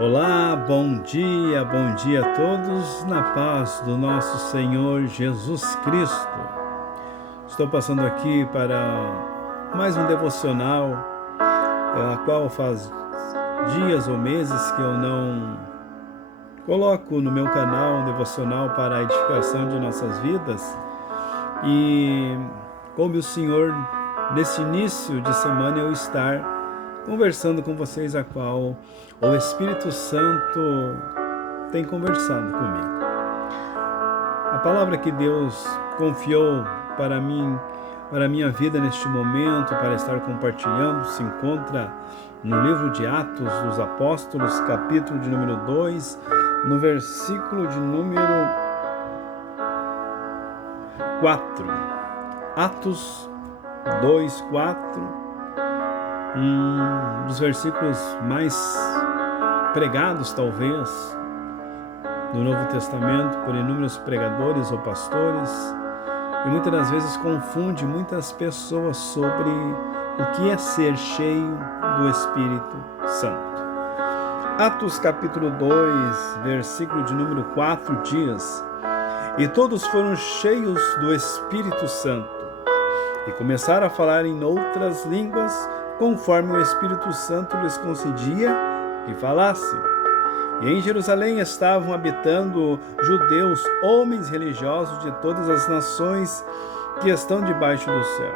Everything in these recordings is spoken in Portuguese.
Olá, bom dia a todos, na paz do nosso Senhor Jesus Cristo. Estou passando aqui para mais um devocional, a qual faz dias ou meses que eu não coloco no meu canal um devocional para a edificação de nossas vidas. E coube o Senhor, nesse início de semana, eu estar conversando com vocês, a qual o Espírito Santo tem conversado comigo. A palavra que Deus confiou para mim, para a minha vida neste momento, para estar compartilhando, se encontra no livro de Atos dos Apóstolos, capítulo de número 2, no versículo de número 4. Atos 2, 4. Um dos versículos mais pregados, talvez, do Novo Testamento por inúmeros pregadores ou pastores, e muitas das vezes confunde muitas pessoas sobre o que é ser cheio do Espírito Santo. Atos capítulo 2, versículo de número 4 diz: "E todos foram cheios do Espírito Santo, e começaram a falar em outras línguas, conforme o Espírito Santo lhes concedia que falassem. E em Jerusalém estavam habitando judeus, homens religiosos de todas as nações que estão debaixo do céu.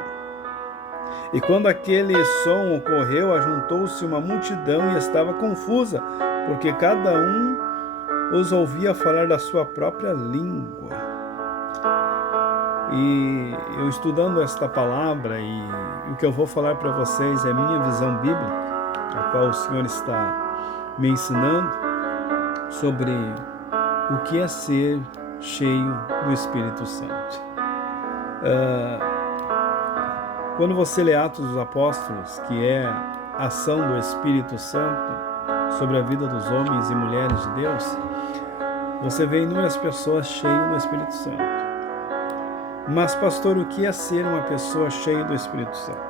E quando aquele som ocorreu, ajuntou-se uma multidão e estava confusa, porque cada um os ouvia falar da sua própria língua." E eu estudando esta palavra, e o que eu vou falar para vocês é minha visão bíblica, a qual o Senhor está me ensinando sobre o que é ser cheio do Espírito Santo. Quando você lê Atos dos Apóstolos, que é a ação do Espírito Santo sobre a vida dos homens e mulheres de Deus, você vê inúmeras pessoas cheias do Espírito Santo. Mas, pastor, o que é ser uma pessoa cheia do Espírito Santo?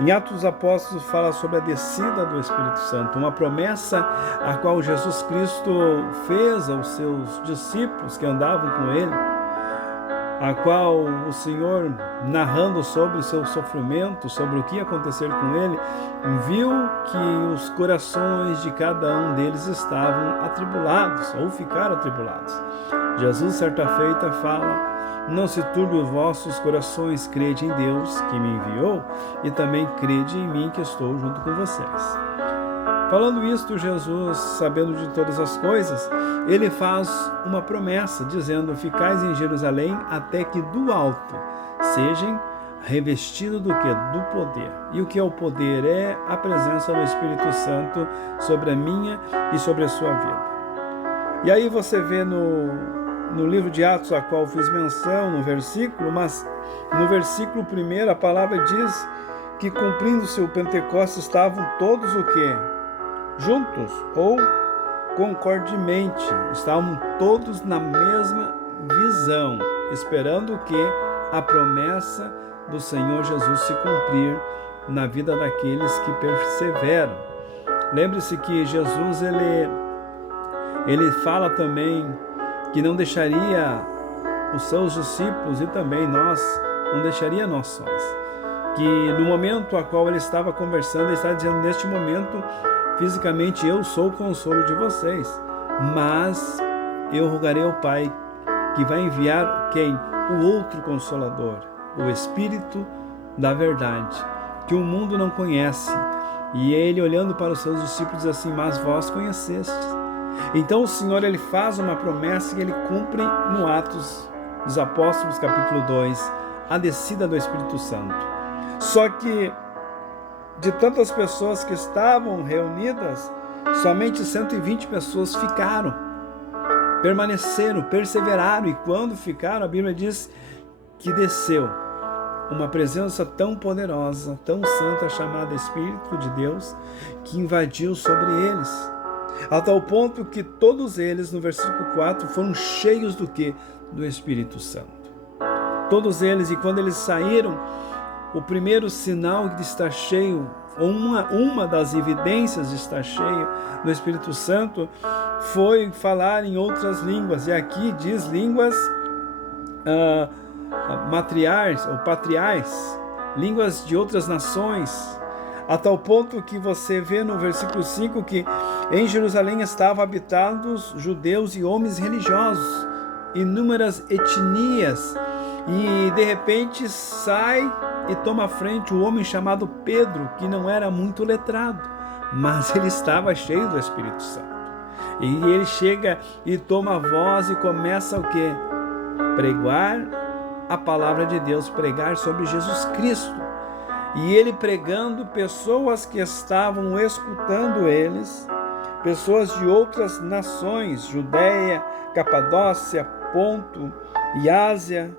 Em Atos dos Apóstolos fala sobre a descida do Espírito Santo, uma promessa a qual Jesus Cristo fez aos seus discípulos que andavam com ele, a qual o Senhor, narrando sobre o seu sofrimento, sobre o que ia acontecer com ele, viu que os corações de cada um deles estavam atribulados, ou ficaram atribulados. Jesus, certa feita, fala: "Não se turbe os vossos corações, crede em Deus que me enviou, e também crede em mim que estou junto com vocês." Falando isto, Jesus, sabendo de todas as coisas, ele faz uma promessa, dizendo: "Ficais em Jerusalém até que do alto sejam revestidos do que? Do poder." E o que é o poder? É a presença do Espírito Santo sobre a minha e sobre a sua vida. E aí você vê no livro de Atos, a qual fiz menção no versículo, mas no versículo 1 a palavra diz que, cumprindo-se o Pentecostes, estavam todos o quê? Juntos ou concordemente, estavam todos na mesma visão, esperando que a promessa do Senhor Jesus se cumprir na vida daqueles que perseveram. Lembre-se que Jesus, ele fala também que não deixaria os seus discípulos, e também nós, não deixaria nós sós. Que no momento a qual ele estava conversando, ele estava dizendo: "Neste momento, fisicamente eu sou o consolo de vocês, mas eu rogarei ao Pai, que vai enviar quem? O outro Consolador, o Espírito da verdade, que o mundo não conhece." E ele, olhando para os seus discípulos, diz assim: "Mas vós conhecestes." Então o Senhor, ele faz uma promessa que ele cumpre no Atos dos Apóstolos, capítulo 2, a descida do Espírito Santo. Só que de tantas pessoas que estavam reunidas, somente 120 pessoas ficaram, permaneceram, perseveraram, e quando ficaram, a Bíblia diz que desceu uma presença tão poderosa, tão santa, chamada Espírito de Deus, que invadiu sobre eles, a tal ponto que todos eles, no versículo 4, foram cheios do quê? Do Espírito Santo. Todos eles, e quando eles saíram, o primeiro sinal de estar cheio uma das evidências de estar cheio do Espírito Santo foi falar em outras línguas. E aqui diz línguas matriais ou patriais, línguas de outras nações, a tal ponto que você vê no versículo 5 que em Jerusalém estavam habitados judeus e homens religiosos, inúmeras etnias, e de repente sai e toma a frente o homem chamado Pedro, que não era muito letrado, mas ele estava cheio do Espírito Santo. E ele chega e toma a voz e começa o quê? Pregar a palavra de Deus, pregar sobre Jesus Cristo. E ele pregando, pessoas que estavam escutando eles, pessoas de outras nações, Judeia, Capadócia, Ponto e Ásia,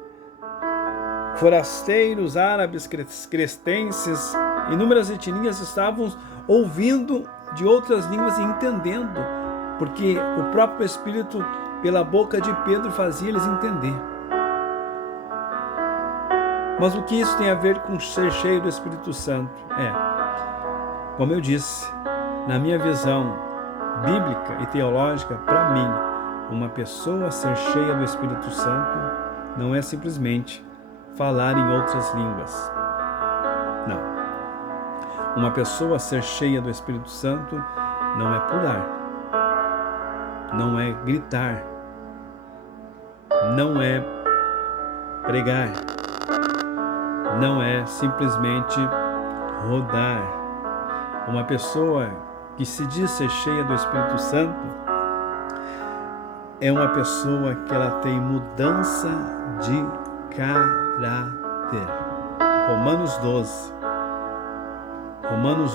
forasteiros, árabes, cretenses, inúmeras etnias estavam ouvindo de outras línguas e entendendo, porque o próprio Espírito, pela boca de Pedro, fazia eles entender. Mas o que isso tem a ver com ser cheio do Espírito Santo? Como eu disse, na minha visão bíblica e teológica, para mim, uma pessoa ser cheia do Espírito Santo não é simplesmente falar em outras línguas. Não. Uma pessoa ser cheia do Espírito Santo não é pular, não é gritar, não é pregar, não é simplesmente rodar. Uma pessoa que se diz ser cheia do Espírito Santo é uma pessoa que ela tem mudança de caráter. Romanos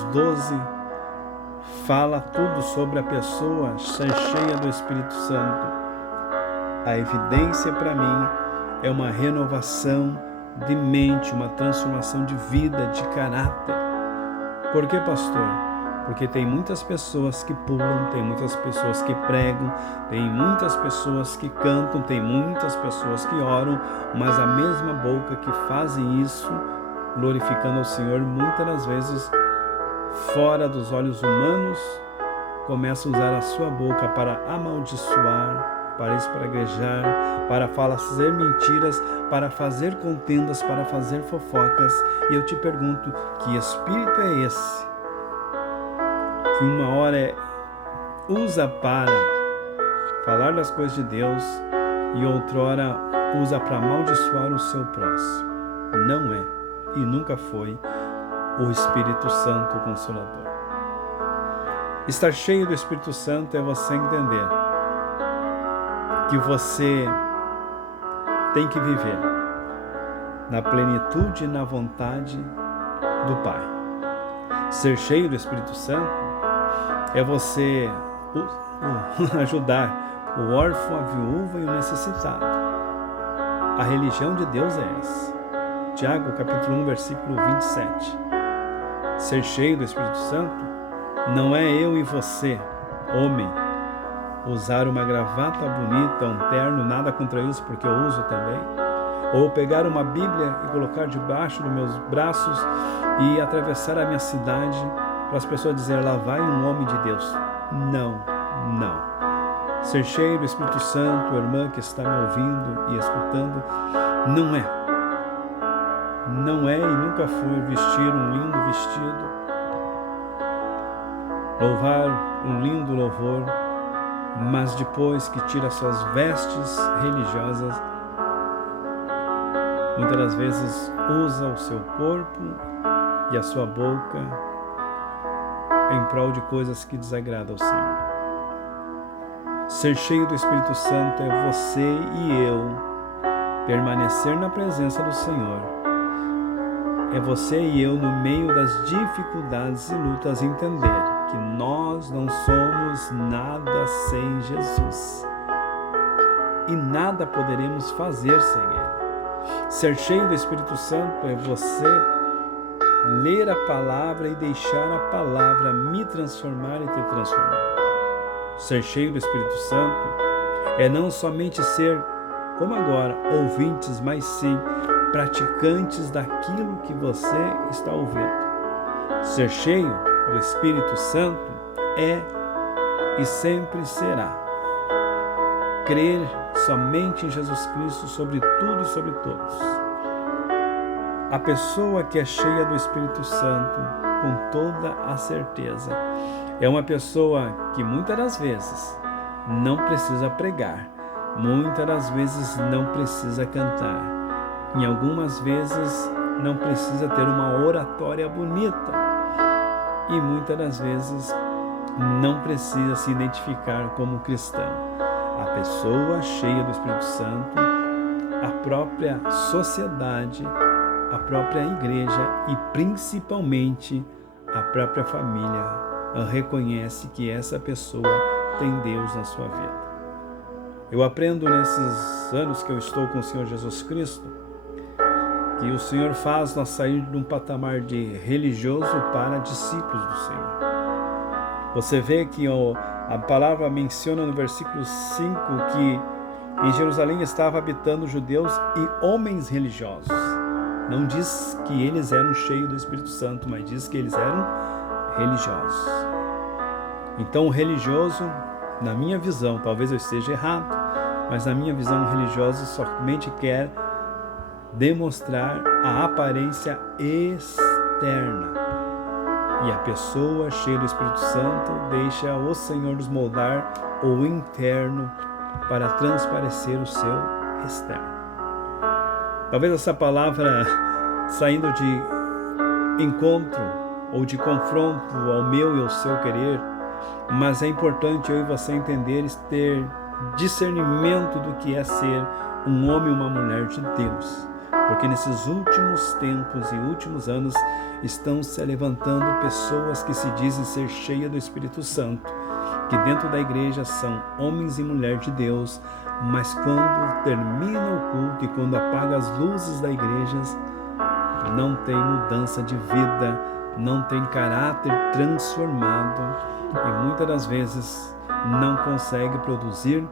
12 fala tudo sobre a pessoa ser cheia do Espírito Santo. A evidência para mim é uma renovação de mente, uma transformação de vida, de caráter. Por que, pastor? Porque tem muitas pessoas que pulam, tem muitas pessoas que pregam, tem muitas pessoas que cantam, tem muitas pessoas que oram, mas a mesma boca que fazem isso, glorificando ao Senhor, muitas das vezes, fora dos olhos humanos, começa a usar a sua boca para amaldiçoar, para espraguejar, para fazer mentiras, para fazer contendas, para fazer fofocas. E eu te pergunto, que espírito é esse? Que uma hora usa para falar das coisas de Deus e outrora usa para amaldiçoar o seu próximo. Não é e nunca foi o Espírito Santo Consolador. Estar cheio do Espírito Santo é você entender que você tem que viver na plenitude e na vontade do Pai. Ser cheio do Espírito Santo é você ajudar o órfão, a viúva e o necessitado. A religião de Deus é essa. Tiago, capítulo 1, versículo 27. Ser cheio do Espírito Santo não é eu e você, homem, usar uma gravata bonita, um terno, nada contra isso, porque eu uso também. Ou pegar uma Bíblia e colocar debaixo dos meus braços e atravessar a minha cidade para as pessoas dizerem, lá vai um homem de Deus. Não, não. Ser cheio do Espírito Santo, irmã que está me ouvindo e escutando, não é. Não é e nunca foi vestir um lindo vestido, louvar um lindo louvor, mas depois que tira suas vestes religiosas, muitas das vezes usa o seu corpo e a sua boca em prol de coisas que desagradam ao Senhor. Ser cheio do Espírito Santo é você e eu permanecer na presença do Senhor. É você e eu, no meio das dificuldades e lutas, entender que nós não somos nada sem Jesus. E nada poderemos fazer sem Ele. Ser cheio do Espírito Santo é você ler a palavra e deixar a palavra me transformar e te transformar. Ser cheio do Espírito Santo é não somente ser, como agora, ouvintes, mas sim praticantes daquilo que você está ouvindo. Ser cheio do Espírito Santo é e sempre será crer somente em Jesus Cristo sobre tudo e sobre todos. A pessoa que é cheia do Espírito Santo, com toda a certeza, é uma pessoa que muitas das vezes não precisa pregar, muitas das vezes não precisa cantar, em algumas vezes não precisa ter uma oratória bonita e muitas das vezes não precisa se identificar como cristão. A pessoa cheia do Espírito Santo, a própria sociedade, a própria igreja e principalmente a própria família reconhece que essa pessoa tem Deus na sua vida. Eu aprendo nesses anos que eu estou com o Senhor Jesus Cristo que o Senhor faz nós sair de um patamar de religioso para discípulos do Senhor. Você vê que a palavra menciona no versículo 5 que em Jerusalém estava habitando judeus e homens religiosos. Não diz que eles eram cheios do Espírito Santo, mas diz que eles eram religiosos. Então o religioso, na minha visão, talvez eu esteja errado, mas na minha visão o religioso somente quer demonstrar a aparência externa. E a pessoa cheia do Espírito Santo deixa o Senhor nos moldar o interno para transparecer o seu externo. Talvez essa palavra saindo de encontro ou de confronto ao meu e ao seu querer, mas é importante eu e você entender e ter discernimento do que é ser um homem e uma mulher de Deus. Porque nesses últimos tempos e últimos anos estão se levantando pessoas que se dizem ser cheias do Espírito Santo, que dentro da igreja são homens e mulheres de Deus, mas quando termina o culto e quando apaga as luzes da igreja, não tem mudança de vida, não tem caráter transformado e muitas das vezes não consegue produzir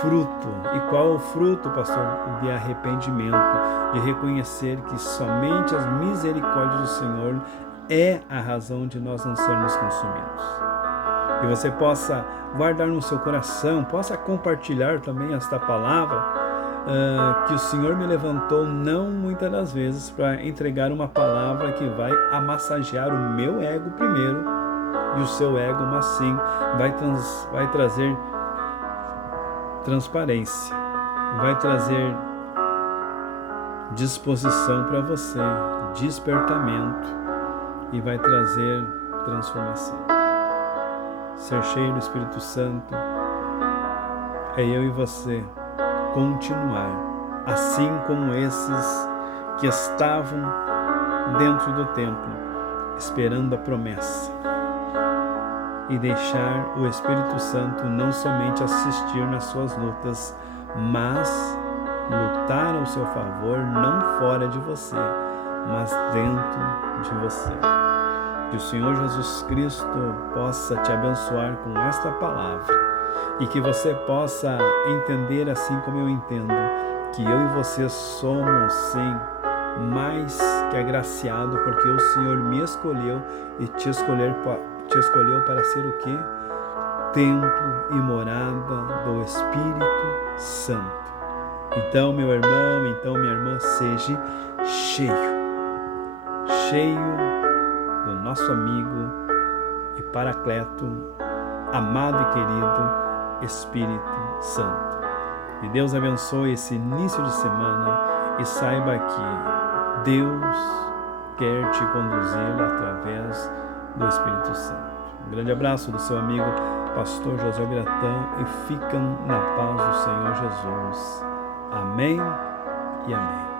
fruto. E qual é o fruto, pastor? De arrependimento, de reconhecer que somente as misericórdias do Senhor é a razão de nós não sermos consumidos. Que você possa guardar no seu coração, possa compartilhar também esta palavra que o Senhor me levantou não muitas das vezes para entregar uma palavra que vai amassagear o meu ego primeiro e o seu ego, mas sim vai trazer transparência, vai trazer disposição para você, despertamento e vai trazer transformação. Ser cheio do Espírito Santo é eu e você continuar assim como esses que estavam dentro do templo esperando a promessa e deixar o Espírito Santo não somente assistir nas suas lutas, mas lutar ao seu favor, não fora de você, mas dentro de você. Que o Senhor Jesus Cristo possa te abençoar com esta palavra e que você possa entender assim como eu entendo, que eu e você somos sim mais que agraciado, porque o Senhor me escolheu e te escolheu para ser o quê? Templo e morada do Espírito Santo. Então, meu irmão, então minha irmã, seja cheio do nosso amigo e paracleto, amado e querido Espírito Santo. Que Deus abençoe esse início de semana e saiba que Deus quer te conduzir através do Espírito Santo. Um grande abraço do seu amigo Pastor Josué Biratã e ficam na paz do Senhor Jesus. Amém e amém.